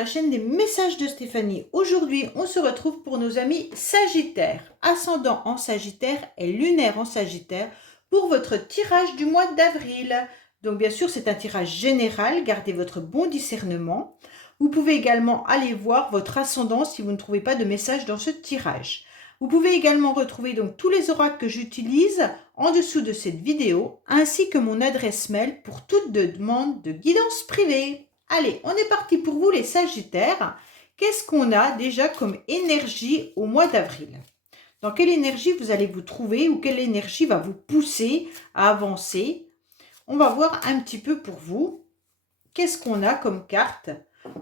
la chaîne des messages de Stéphanie. Aujourd'hui, on se retrouve pour nos amis Sagittaires, ascendant en Sagittaire et lunaire en Sagittaire, pour votre tirage du mois d'avril. Donc bien sûr, c'est un tirage général, gardez votre bon discernement. Vous pouvez également aller voir votre ascendant si vous ne trouvez pas de message dans ce tirage. Vous pouvez également retrouver donc tous les oracles que j'utilise en dessous de cette vidéo, ainsi que mon adresse mail pour toute demande de guidance privée. Allez, on est parti pour vous les Sagittaires. Qu'est-ce qu'on a déjà comme énergie au mois d'avril? Dans quelle énergie vous allez vous trouver ou quelle énergie va vous pousser à avancer? On va voir un petit peu pour vous. Qu'est-ce qu'on a comme carte?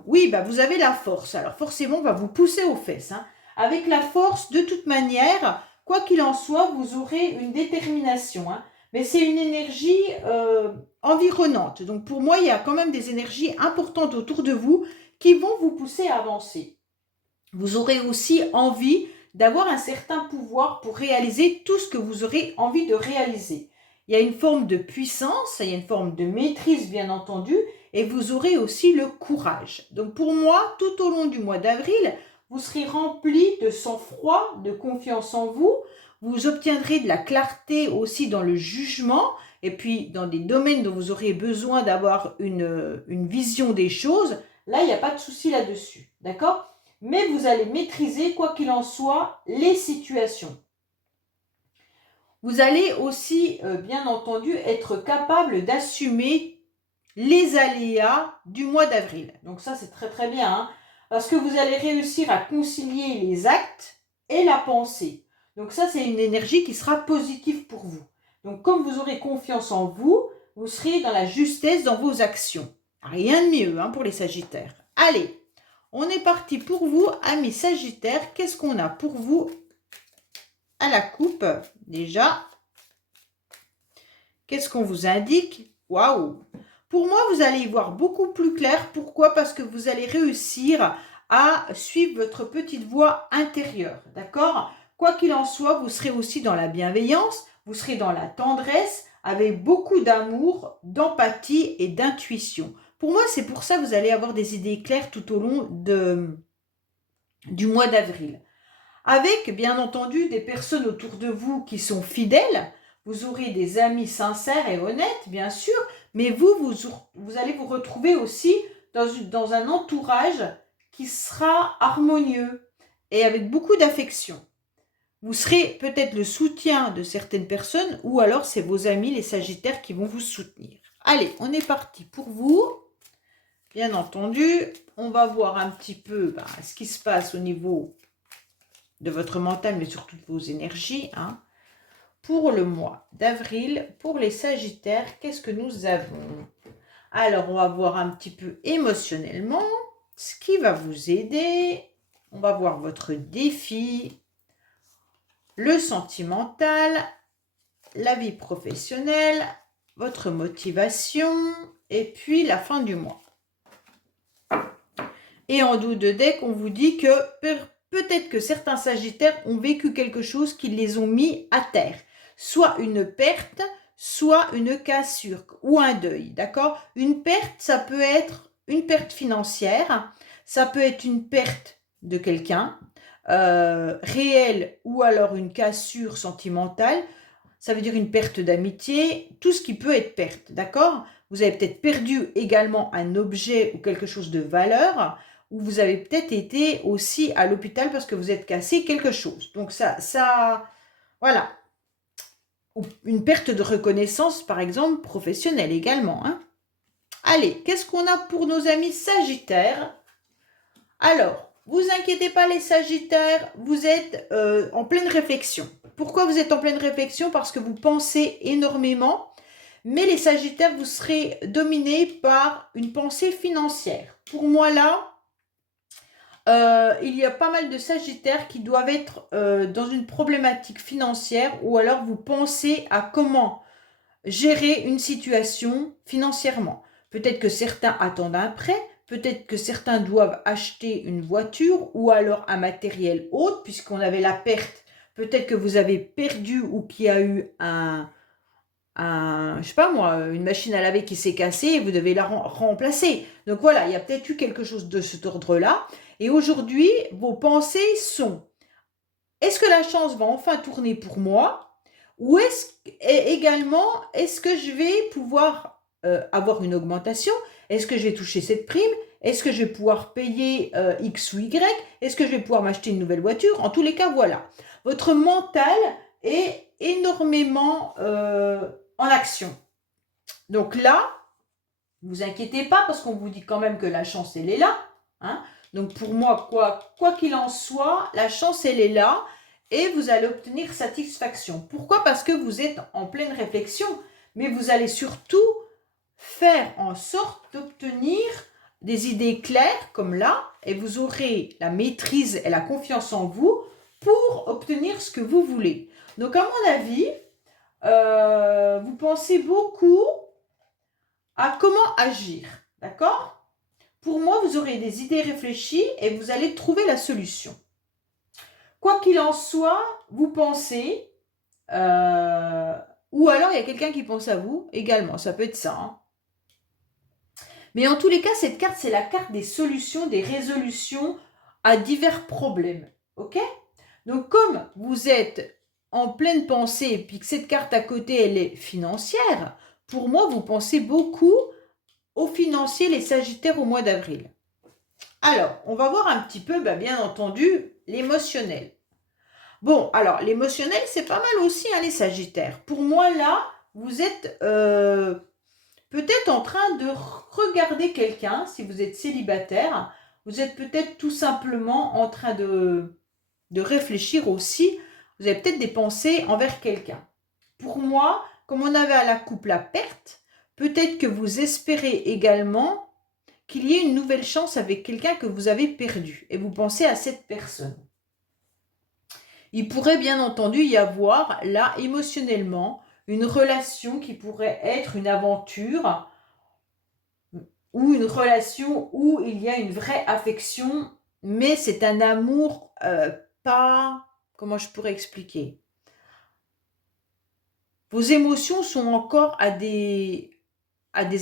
Oui, bah vous avez la force. Alors forcément, on va vous pousser aux fesses. Avec la force, de toute manière, quoi qu'il en soit, vous aurez une détermination. Mais c'est une énergie environnante. Donc pour moi, il y a quand même des énergies importantes autour de vous qui vont vous pousser à avancer. Vous aurez aussi envie d'avoir un certain pouvoir pour réaliser tout ce que vous aurez envie de réaliser. Il y a une forme de puissance, il y a une forme de maîtrise bien entendu, et vous aurez aussi le courage. Donc pour moi, tout au long du mois d'avril, vous serez rempli de sang-froid, de confiance en vous. Vous obtiendrez de la clarté aussi dans le jugement et puis dans des domaines dont vous aurez besoin d'avoir une vision des choses. Là, il n'y a pas de souci là-dessus, d'accord? Mais vous allez maîtriser, quoi qu'il en soit, les situations. Vous allez aussi, bien entendu, être capable d'assumer les aléas du mois d'avril. Donc ça, c'est très très bien, parce que vous allez réussir à concilier les actes et la pensée. Donc ça, c'est une énergie qui sera positive pour vous. Donc comme vous aurez confiance en vous, vous serez dans la justesse dans vos actions. Rien de mieux pour les Sagittaires. Allez, on est parti pour vous, amis Sagittaires. Qu'est-ce qu'on a pour vous à la coupe déjà? Qu'est-ce qu'on vous indique? Waouh! Pour moi, vous allez y voir beaucoup plus clair. Pourquoi? Parce que vous allez réussir à suivre votre petite voix intérieure. D'accord? Quoi qu'il en soit, vous serez aussi dans la bienveillance, vous serez dans la tendresse, avec beaucoup d'amour, d'empathie et d'intuition. Pour moi, c'est pour ça que vous allez avoir des idées claires tout au long du mois d'avril. Avec, bien entendu, des personnes autour de vous qui sont fidèles. Vous aurez des amis sincères et honnêtes, bien sûr, mais vous allez vous retrouver aussi dans un entourage qui sera harmonieux et avec beaucoup d'affection. Vous serez peut-être le soutien de certaines personnes ou alors c'est vos amis, les Sagittaires, qui vont vous soutenir. Allez, on est parti pour vous. Bien entendu, on va voir un petit peu ce qui se passe au niveau de votre mental, mais surtout de vos énergies. Pour le mois d'avril, pour les Sagittaires, qu'est-ce que nous avons? Alors, on va voir un petit peu émotionnellement ce qui va vous aider. On va voir votre défi, le sentimental, la vie professionnelle, votre motivation et puis la fin du mois. Et en dos de deck, on vous dit que peut-être que certains Sagittaires ont vécu quelque chose qui les ont mis à terre. Soit une perte, soit une cassure ou un deuil, d'accord? Une perte, ça peut être une perte financière, ça peut être une perte de quelqu'un, réelle ou alors une cassure sentimentale. Ça veut dire une perte d'amitié, tout ce qui peut être perte, d'accord? Vous avez peut-être perdu également un objet ou quelque chose de valeur, ou vous avez peut-être été aussi à l'hôpital parce que vous êtes cassé quelque chose. Donc voilà. Ou une perte de reconnaissance, par exemple, professionnelle également. Allez, qu'est-ce qu'on a pour nos amis Sagittaires? Alors, vous inquiétez pas les Sagittaires, vous êtes en pleine réflexion. Pourquoi vous êtes en pleine réflexion? Parce que vous pensez énormément, mais les Sagittaires, vous serez dominés par une pensée financière. Pour moi là, il y a pas mal de Sagittaires qui doivent être dans une problématique financière ou alors vous pensez à comment gérer une situation financièrement. Peut-être que certains attendent un prêt, peut-être que certains doivent acheter une voiture ou alors un matériel autre puisqu'on avait la perte. Peut-être que vous avez perdu ou qu'il y a eu un je sais pas moi, une machine à laver qui s'est cassée et vous devez la remplacer. Donc voilà, il y a peut-être eu quelque chose de cet ordre-là. Et aujourd'hui, vos pensées sont, est-ce que la chance va enfin tourner pour moi? Ou également, est-ce que je vais pouvoir avoir une augmentation? Est-ce que je vais toucher cette prime? Est-ce que je vais pouvoir payer X ou Y? Est-ce que je vais pouvoir m'acheter une nouvelle voiture? En tous les cas, voilà. Votre mental est énormément en action. Donc là, ne vous inquiétez pas parce qu'on vous dit quand même que la chance, elle est là. Hein. Donc pour moi, quoi qu'il en soit, la chance, elle est là et vous allez obtenir satisfaction. Pourquoi? Parce que vous êtes en pleine réflexion, mais vous allez surtout faire en sorte d'obtenir des idées claires comme là et vous aurez la maîtrise et la confiance en vous pour obtenir ce que vous voulez. Donc à mon avis, vous pensez beaucoup à comment agir, d'accord? Pour moi, vous aurez des idées réfléchies et vous allez trouver la solution. Quoi qu'il en soit, vous pensez, ou alors il y a quelqu'un qui pense à vous également, ça peut être ça. Hein. Mais en tous les cas, cette carte, c'est la carte des solutions, des résolutions à divers problèmes, ok? Donc comme vous êtes en pleine pensée et puis que cette carte à côté, elle est financière, pour moi, vous pensez beaucoup aux financiers, les Sagittaires au mois d'avril. Alors, on va voir un petit peu, bien entendu, l'émotionnel. Bon, alors, l'émotionnel, c'est pas mal aussi, hein, les Sagittaires. Pour moi, là, vous êtes peut-être en train de regarder quelqu'un, si vous êtes célibataire. Vous êtes peut-être tout simplement en train de réfléchir aussi. Vous avez peut-être des pensées envers quelqu'un. Pour moi, comme on avait à la coupe la perte, peut-être que vous espérez également qu'il y ait une nouvelle chance avec quelqu'un que vous avez perdu et vous pensez à cette personne. Il pourrait bien entendu y avoir là émotionnellement une relation qui pourrait être une aventure ou une relation où il y a une vraie affection, mais c'est un amour pas... Comment je pourrais expliquer? Vos émotions sont encore à des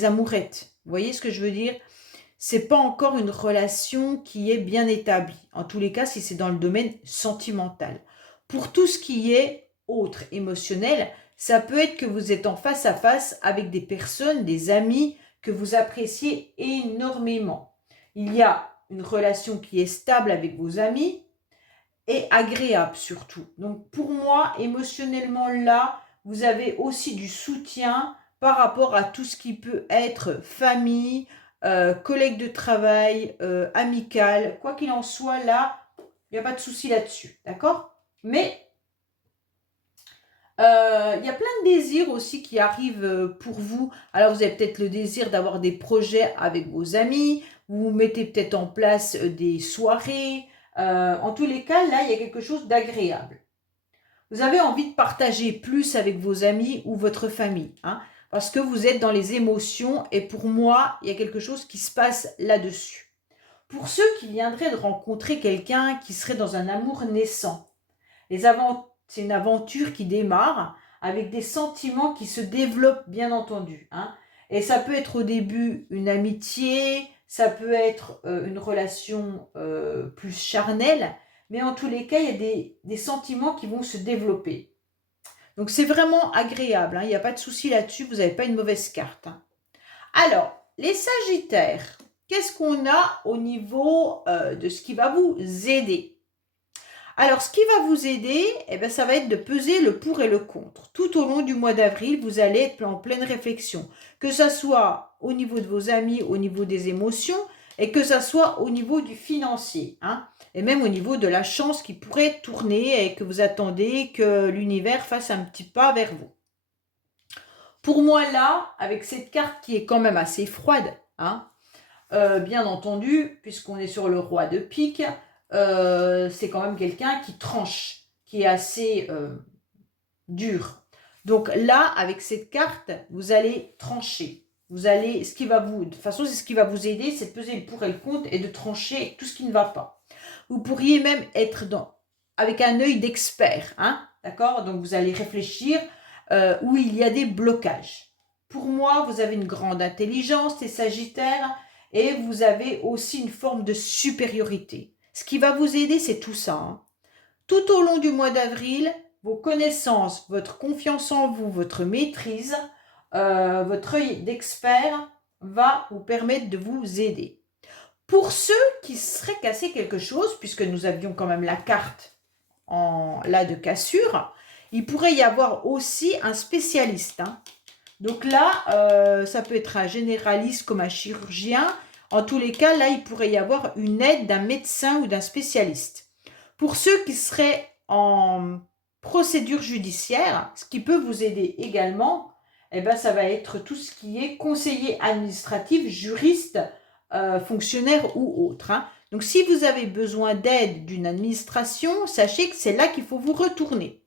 amourettes. Vous voyez ce que je veux dire? C'est pas encore une relation qui est bien établie. En tous les cas, si c'est dans le domaine sentimental. Pour tout ce qui est autre, émotionnel, ça peut être que vous êtes en face à face avec des personnes, des amis que vous appréciez énormément. Il y a une relation qui est stable avec vos amis et agréable surtout. Donc pour moi, émotionnellement là, vous avez aussi du soutien par rapport à tout ce qui peut être famille, collègues de travail, amical, quoi qu'il en soit, là, il n'y a pas de souci là-dessus, d'accord? Mais il y a plein de désirs aussi qui arrivent pour vous. Alors, vous avez peut-être le désir d'avoir des projets avec vos amis, vous mettez peut-être en place des soirées. En tous les cas, là, il y a quelque chose d'agréable. Vous avez envie de partager plus avec vos amis ou votre famille, hein, parce que vous êtes dans les émotions et pour moi, il y a quelque chose qui se passe là-dessus. Pour ceux qui viendraient de rencontrer quelqu'un qui serait dans un amour naissant, c'est une aventure qui démarre avec des sentiments qui se développent, bien entendu. Hein, et ça peut être au début une amitié, ça peut être une relation plus charnelle, mais en tous les cas, il y a des sentiments qui vont se développer. Donc c'est vraiment agréable, hein, il n'y a pas de souci là-dessus, vous n'avez pas une mauvaise carte. Hein. Alors, les Sagittaires, qu'est-ce qu'on a au niveau de ce qui va vous aider? Alors, ce qui va vous aider, ça va être de peser le pour et le contre. Tout au long du mois d'avril, vous allez être en pleine réflexion, que ce soit au niveau de vos amis, au niveau des émotions, et que ce soit au niveau du financier, hein, et même au niveau de la chance qui pourrait tourner et que vous attendez que l'univers fasse un petit pas vers vous. Pour moi, là, avec cette carte qui est quand même assez froide, hein, bien entendu, puisqu'on est sur le roi de pique, c'est quand même quelqu'un qui tranche, qui est assez dur. Donc là, avec cette carte, vous allez trancher. Vous allez, de toute façon, c'est ce qui va vous aider, c'est de peser le pour et le contre et de trancher tout ce qui ne va pas. Vous pourriez même être avec un œil d'expert, hein, d'accord? Donc vous allez réfléchir où il y a des blocages. Pour moi, vous avez une grande intelligence, les Sagittaires, et vous avez aussi une forme de supériorité. Ce qui va vous aider, c'est tout ça. Hein. Tout au long du mois d'avril, vos connaissances, votre confiance en vous, votre maîtrise, votre œil d'expert va vous permettre de vous aider. Pour ceux qui seraient cassés quelque chose, puisque nous avions quand même la carte là de cassure, il pourrait y avoir aussi un spécialiste. Hein. Donc là, ça peut être un généraliste comme un chirurgien. En tous les cas, là, il pourrait y avoir une aide d'un médecin ou d'un spécialiste. Pour ceux qui seraient en procédure judiciaire, ce qui peut vous aider également, eh ben, ça va être tout ce qui est conseiller administratif, juriste, fonctionnaire ou autre. Hein. Donc, si vous avez besoin d'aide d'une administration, sachez que c'est là qu'il faut vous retourner.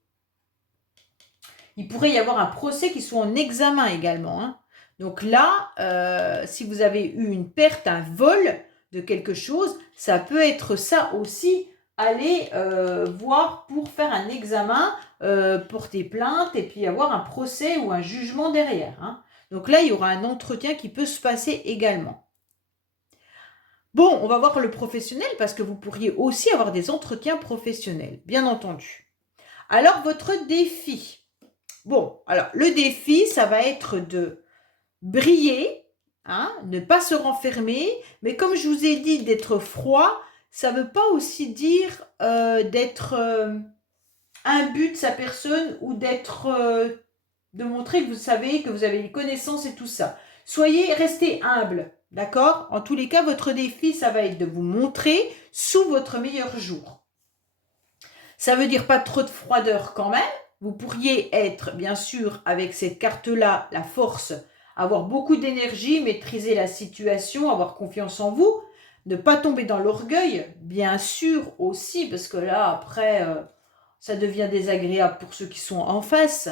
Il pourrait y avoir un procès qui soit en examen également. Hein. Donc là, si vous avez eu une perte, un vol de quelque chose, ça peut être ça aussi. Allez voir pour faire un examen, porter plainte et puis avoir un procès ou un jugement derrière. Hein. Donc là, il y aura un entretien qui peut se passer également. Bon, on va voir le professionnel parce que vous pourriez aussi avoir des entretiens professionnels, bien entendu. Alors, votre défi. Bon, alors, le défi, ça va être de briller, hein, ne pas se renfermer, mais comme je vous ai dit, d'être froid, ça ne veut pas aussi dire d'être imbu de sa personne ou de montrer que vous savez, que vous avez les connaissances et tout ça. Restez humble, d'accord? En tous les cas, votre défi, ça va être de vous montrer sous votre meilleur jour. Ça veut dire pas trop de froideur quand même. Vous pourriez être, bien sûr, avec cette carte-là, la force, avoir beaucoup d'énergie, maîtriser la situation, avoir confiance en vous, ne pas tomber dans l'orgueil, bien sûr aussi, parce que là, après, ça devient désagréable pour ceux qui sont en face.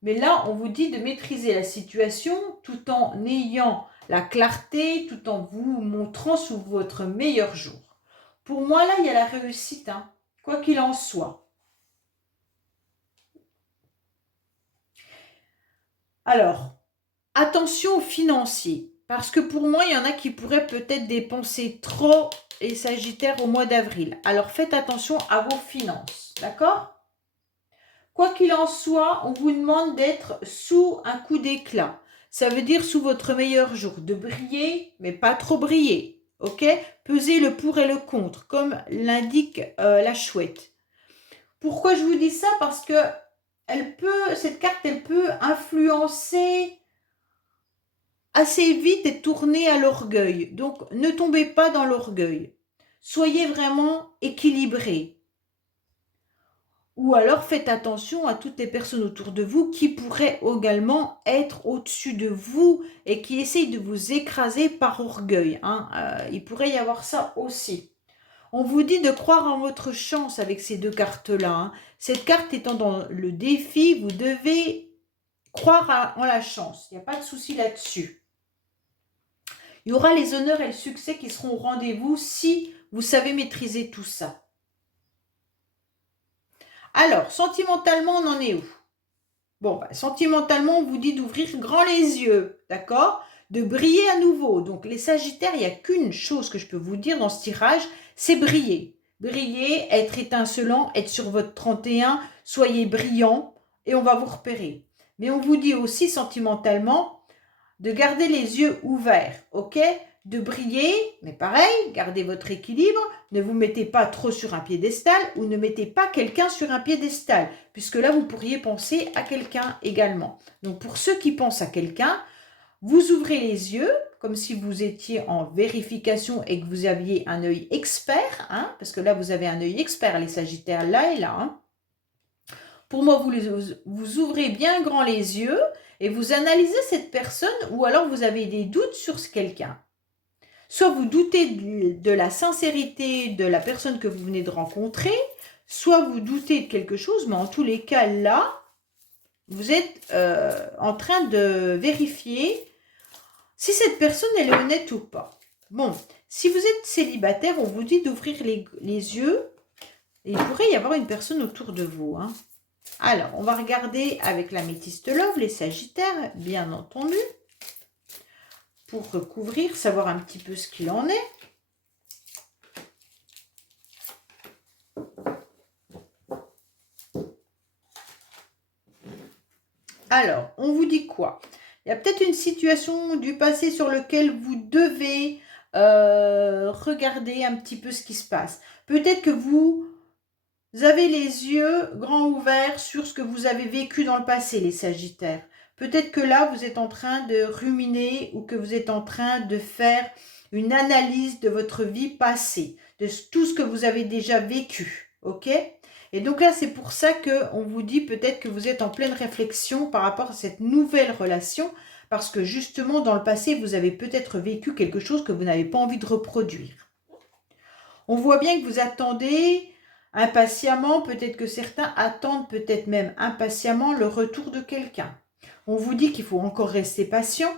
Mais là, on vous dit de maîtriser la situation tout en ayant la clarté, tout en vous montrant sous votre meilleur jour. Pour moi, là, il y a la réussite, hein, quoi qu'il en soit. Alors, attention aux financiers, parce que pour moi, il y en a qui pourraient peut-être dépenser trop les Sagittaires au mois d'avril. Alors, faites attention à vos finances, d'accord ? Quoi qu'il en soit, on vous demande d'être sous un coup d'éclat. Ça veut dire sous votre meilleur jour, de briller, mais pas trop briller, ok ? Pesez le pour et le contre, comme l'indique la chouette. Pourquoi je vous dis ça ? Parce que cette carte, elle peut influencer assez vite et tourner à l'orgueil. Donc, ne tombez pas dans l'orgueil. Soyez vraiment équilibrés. Ou alors, faites attention à toutes les personnes autour de vous qui pourraient également être au-dessus de vous et qui essayent de vous écraser par orgueil. Hein. Il pourrait y avoir ça aussi. On vous dit de croire en votre chance avec ces deux cartes-là. Hein. Cette carte étant dans le défi, vous devez croire en la chance. Il n'y a pas de souci là-dessus. Il y aura les honneurs et le succès qui seront au rendez-vous si vous savez maîtriser tout ça. Alors, sentimentalement, on en est où? Bon, sentimentalement, on vous dit d'ouvrir grand les yeux, d'accord? De briller à nouveau. Donc, les Sagittaires, il n'y a qu'une chose que je peux vous dire dans ce tirage, c'est briller. Briller, être étincelant, être sur votre 31, soyez brillant et on va vous repérer. Mais on vous dit aussi sentimentalement de garder les yeux ouverts, ok? De briller, mais pareil, gardez votre équilibre, ne vous mettez pas trop sur un piédestal ou ne mettez pas quelqu'un sur un piédestal, puisque là, vous pourriez penser à quelqu'un également. Donc, pour ceux qui pensent à quelqu'un, vous ouvrez les yeux, comme si vous étiez en vérification et que vous aviez un œil expert, hein, parce que là, vous avez un œil expert, les Sagittaires, là et là. Hein. Pour moi, vous ouvrez bien grand les yeux et vous analysez cette personne ou alors vous avez des doutes sur ce quelqu'un. Soit vous doutez de la sincérité de la personne que vous venez de rencontrer, soit vous doutez de quelque chose, mais en tous les cas, là, vous êtes en train de vérifier si cette personne, elle est honnête ou pas. Bon, si vous êtes célibataire, on vous dit d'ouvrir les yeux. Et il pourrait y avoir une personne autour de vous. Hein. Alors, on va regarder avec l'améthyste love, les sagittaires, bien entendu, pour recouvrir, savoir un petit peu ce qu'il en est. Alors, on vous dit quoi? Il y a peut-être une situation du passé sur laquelle vous devez regarder un petit peu ce qui se passe. Peut-être que vous avez les yeux grands ouverts sur ce que vous avez vécu dans le passé, les sagittaires. Peut-être que là, vous êtes en train de ruminer ou que vous êtes en train de faire une analyse de votre vie passée, de tout ce que vous avez déjà vécu, ok? Et donc là, c'est pour ça qu'on vous dit peut-être que vous êtes en pleine réflexion par rapport à cette nouvelle relation, parce que justement, dans le passé, vous avez peut-être vécu quelque chose que vous n'avez pas envie de reproduire. On voit bien que vous attendez impatiemment, peut-être que certains attendent peut-être même impatiemment le retour de quelqu'un. On vous dit qu'il faut encore rester patient.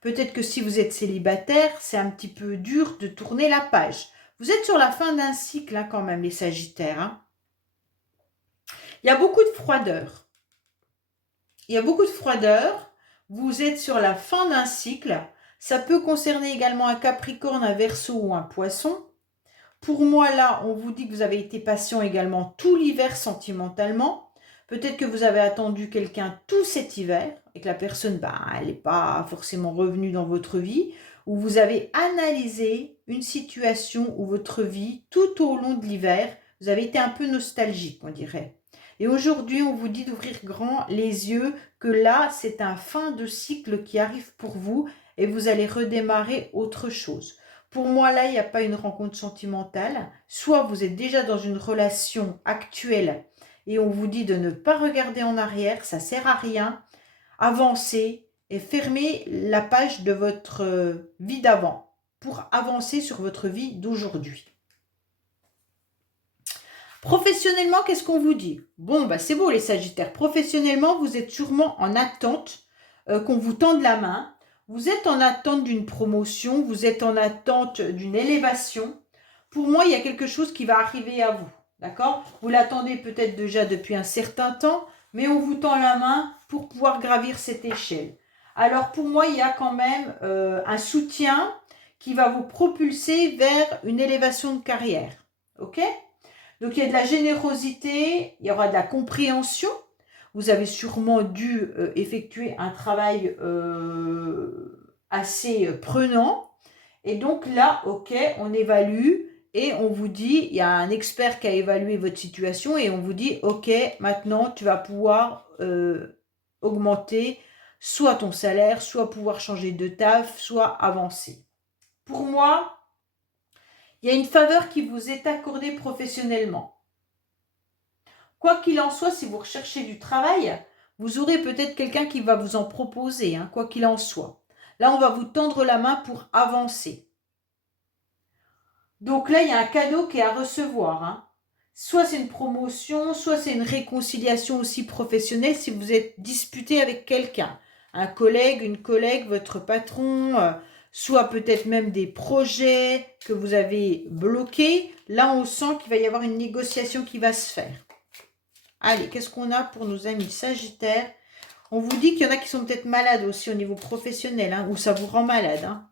Peut-être que si vous êtes célibataire, c'est un petit peu dur de tourner la page. Vous êtes sur la fin d'un cycle hein, quand même, les sagittaires. Hein. Il y a beaucoup de froideur. Il y a beaucoup de froideur. Vous êtes sur la fin d'un cycle. Ça peut concerner également un Capricorne, un Verseau ou un Poisson. Pour moi, là, on vous dit que vous avez été patient également tout l'hiver sentimentalement. Peut-être que vous avez attendu quelqu'un tout cet hiver et que la personne, elle n'est pas forcément revenue dans votre vie. Ou vous avez analysé une situation ou votre vie tout au long de l'hiver. Vous avez été un peu nostalgique, on dirait. Et aujourd'hui, on vous dit d'ouvrir grand les yeux, que là, c'est un fin de cycle qui arrive pour vous et vous allez redémarrer autre chose. Pour moi, là, il n'y a pas une rencontre sentimentale. Soit vous êtes déjà dans une relation actuelle et on vous dit de ne pas regarder en arrière, ça ne sert à rien. Avancez et fermez la page de votre vie d'avant pour avancer sur votre vie d'aujourd'hui. Professionnellement, qu'est-ce qu'on vous dit? Bon, c'est beau les sagittaires. Professionnellement, vous êtes sûrement en attente qu'on vous tende la main. Vous êtes en attente d'une promotion, vous êtes en attente d'une élévation. Pour moi, il y a quelque chose qui va arriver à vous, d'accord? Vous l'attendez peut-être déjà depuis un certain temps, mais on vous tend la main pour pouvoir gravir cette échelle. Alors pour moi, il y a quand même un soutien qui va vous propulser vers une élévation de carrière, ok? Donc il y a de la générosité, il y aura de la compréhension. Vous avez sûrement dû effectuer un travail assez prenant. Et donc là, ok, on évalue et on vous dit, il y a un expert qui a évalué votre situation et on vous dit, ok, maintenant tu vas pouvoir augmenter soit ton salaire, soit pouvoir changer de taf, soit avancer. Pour moi, il y a une faveur qui vous est accordée professionnellement. Quoi qu'il en soit, si vous recherchez du travail, vous aurez peut-être quelqu'un qui va vous en proposer, hein, quoi qu'il en soit. Là, on va vous tendre la main pour avancer. Donc là, il y a un cadeau qui est à recevoir. Hein. Soit c'est une promotion, soit c'est une réconciliation aussi professionnelle si vous êtes disputé avec quelqu'un. Un collègue, une collègue, votre patron, soit peut-être même des projets que vous avez bloqués. Là, on sent qu'il va y avoir une négociation qui va se faire. Allez, qu'est-ce qu'on a pour nos amis sagittaires? On vous dit qu'il y en a qui sont peut-être malades aussi au niveau professionnel, hein, ou ça vous rend malade. Hein.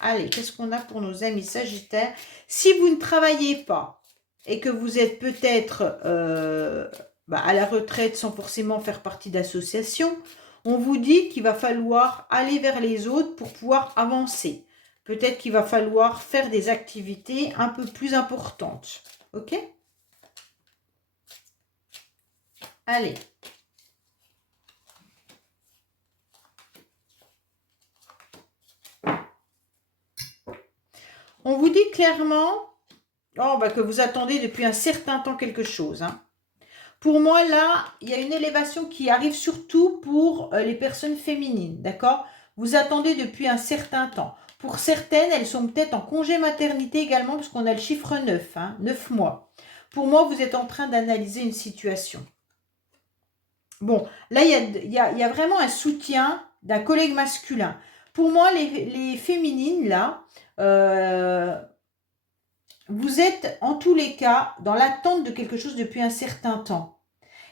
Allez, qu'est-ce qu'on a pour nos amis sagittaires? Si vous ne travaillez pas et que vous êtes peut-être à la retraite sans forcément faire partie d'associations, on vous dit qu'il va falloir aller vers les autres pour pouvoir avancer. Peut-être qu'il va falloir faire des activités un peu plus importantes. Ok ? Allez. On vous dit clairement que vous attendez depuis un certain temps quelque chose. Hein. Pour moi, là, il y a une élévation qui arrive surtout pour les personnes féminines, d'accord? Vous attendez depuis un certain temps. Pour certaines, elles sont peut-être en congé maternité également, parce qu'on a le chiffre 9, 9 mois. Pour moi, vous êtes en train d'analyser une situation. Bon, là, il y a vraiment un soutien d'un collègue masculin. Pour moi, les féminines, là, vous êtes en tous les cas dans l'attente de quelque chose depuis un certain temps.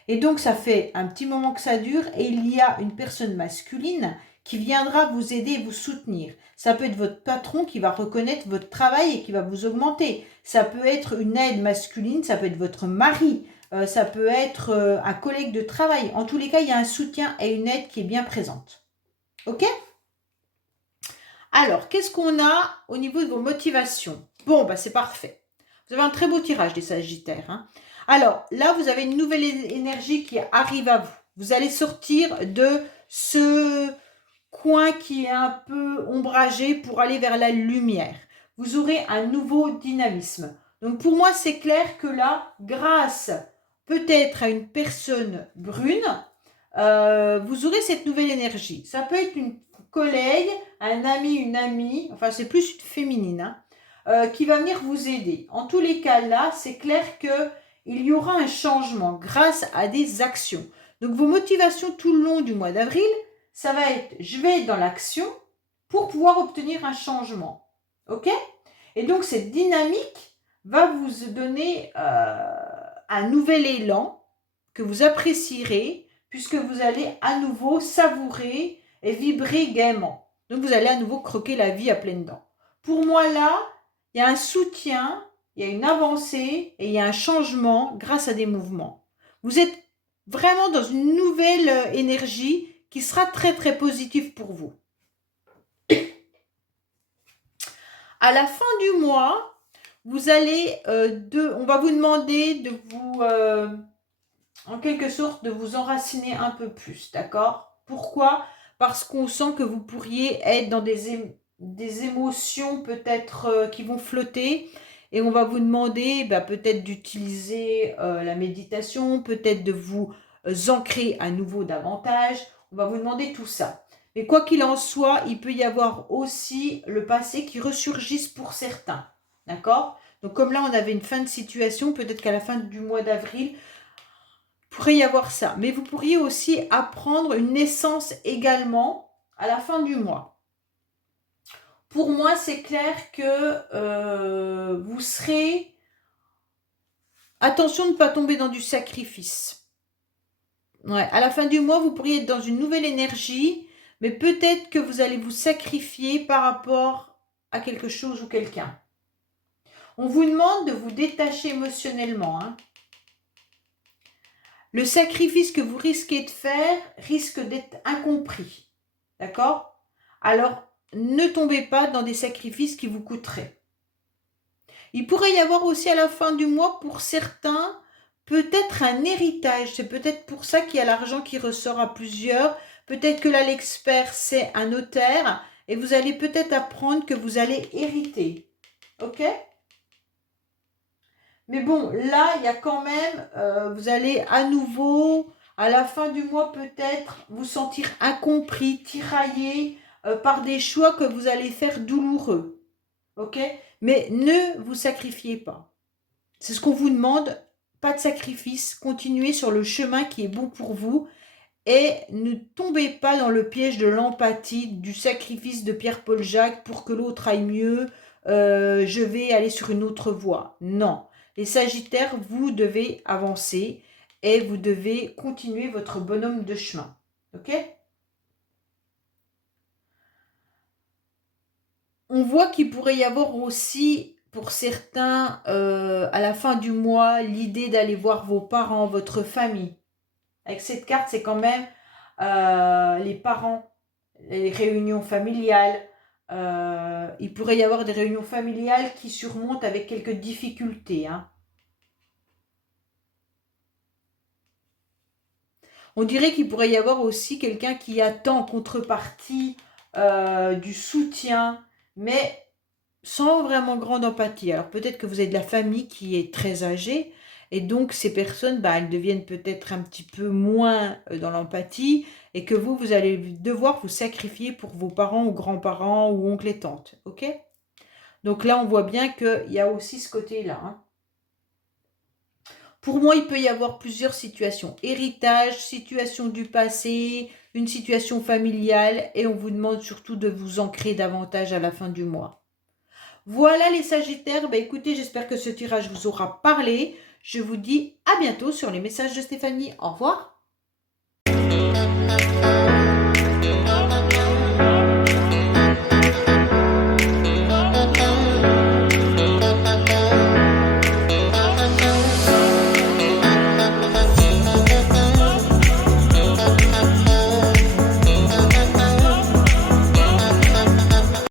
Et donc, ça fait un petit moment que ça dure et il y a une personne masculine qui viendra vous aider et vous soutenir. Ça peut être votre patron qui va reconnaître votre travail et qui va vous augmenter. Ça peut être une aide masculine, ça peut être votre mari, ça peut être un collègue de travail. En tous les cas, il y a un soutien et une aide qui est bien présente. Ok? Alors, qu'est-ce qu'on a au niveau de vos motivations? Bon, bah c'est parfait. Vous avez un très beau tirage des Sagittaires, hein. Alors, là, vous avez une nouvelle énergie qui arrive à vous. Vous allez sortir de ce coin qui est un peu ombragé pour aller vers la lumière. Vous aurez un nouveau dynamisme. Donc, pour moi, c'est clair que là, grâce peut-être à une personne brune, vous aurez cette nouvelle énergie. Ça peut être une collègue, un ami, une amie, enfin c'est plus une féminine, hein, qui va venir vous aider. En tous les cas, là, c'est clair qu'il y aura un changement grâce à des actions. Donc vos motivations tout le long du mois d'avril, ça va être, je vais être dans l'action pour pouvoir obtenir un changement. Ok? Et donc cette dynamique va vous donner un nouvel élan que vous apprécierez puisque vous allez à nouveau savourer et vibrer gaiement. Donc vous allez à nouveau croquer la vie à pleines dents. Pour moi là, il y a un soutien, il y a une avancée et il y a un changement grâce à des mouvements. Vous êtes vraiment dans une nouvelle énergie qui sera très très positive pour vous. À la fin du mois, vous allez on va vous demander de vous en quelque sorte de vous enraciner un peu plus, d'accord? Pourquoi? Parce qu'on sent que vous pourriez être dans des émotions peut-être qui vont flotter et on va vous demander peut-être d'utiliser la méditation, peut-être de vous ancrer à nouveau davantage. On va vous demander tout ça. Mais quoi qu'il en soit, il peut y avoir aussi le passé qui ressurgisse pour certains, d'accord? Donc comme là, on avait une fin de situation, peut-être qu'à la fin du mois d'avril, pourrait y avoir ça. Mais vous pourriez aussi apprendre une naissance également à la fin du mois. Pour moi, c'est clair que vous serez... Attention de ne pas tomber dans du sacrifice. Ouais, à la fin du mois, vous pourriez être dans une nouvelle énergie, mais peut-être que vous allez vous sacrifier par rapport à quelque chose ou quelqu'un. On vous demande de vous détacher émotionnellement, hein. Le sacrifice que vous risquez de faire risque d'être incompris. D'accord? Alors, ne tombez pas dans des sacrifices qui vous coûteraient. Il pourrait y avoir aussi à la fin du mois, pour certains, peut-être un héritage. C'est peut-être pour ça qu'il y a l'argent qui ressort à plusieurs. Peut-être que là, l'expert, c'est un notaire. Et vous allez peut-être apprendre que vous allez hériter. Ok? Mais bon, là, il y a quand même, vous allez à nouveau, à la fin du mois peut-être, vous sentir incompris, tiraillé par des choix que vous allez faire douloureux. Ok? Mais ne vous sacrifiez pas. C'est ce qu'on vous demande, pas de sacrifice. Continuez sur le chemin qui est bon pour vous et ne tombez pas dans le piège de l'empathie, du sacrifice de Pierre-Paul Jacques pour que l'autre aille mieux. Je vais aller sur une autre voie. Non. Les Sagittaires, vous devez avancer et vous devez continuer votre bonhomme de chemin. Ok? On voit qu'il pourrait y avoir aussi, pour certains, à la fin du mois, l'idée d'aller voir vos parents, votre famille. Avec cette carte, c'est quand même les parents, les réunions familiales. Il pourrait y avoir des réunions familiales qui surmontent avec quelques difficultés, hein. On dirait qu'il pourrait y avoir aussi quelqu'un qui attend en contrepartie du soutien, mais sans vraiment grande empathie. Alors peut-être que vous avez de la famille qui est très âgée, et donc ces personnes, elles deviennent peut-être un petit peu moins dans l'empathie, et que vous allez devoir vous sacrifier pour vos parents ou grands-parents ou oncles et tantes. Ok? Donc là, on voit bien qu'il y a aussi ce côté-là, hein. Pour moi, il peut y avoir plusieurs situations. Héritage, situation du passé, une situation familiale, et on vous demande surtout de vous ancrer davantage à la fin du mois. Voilà les Sagittaires, écoutez, j'espère que ce tirage vous aura parlé. Je vous dis à bientôt sur les messages de Stéphanie. Au revoir.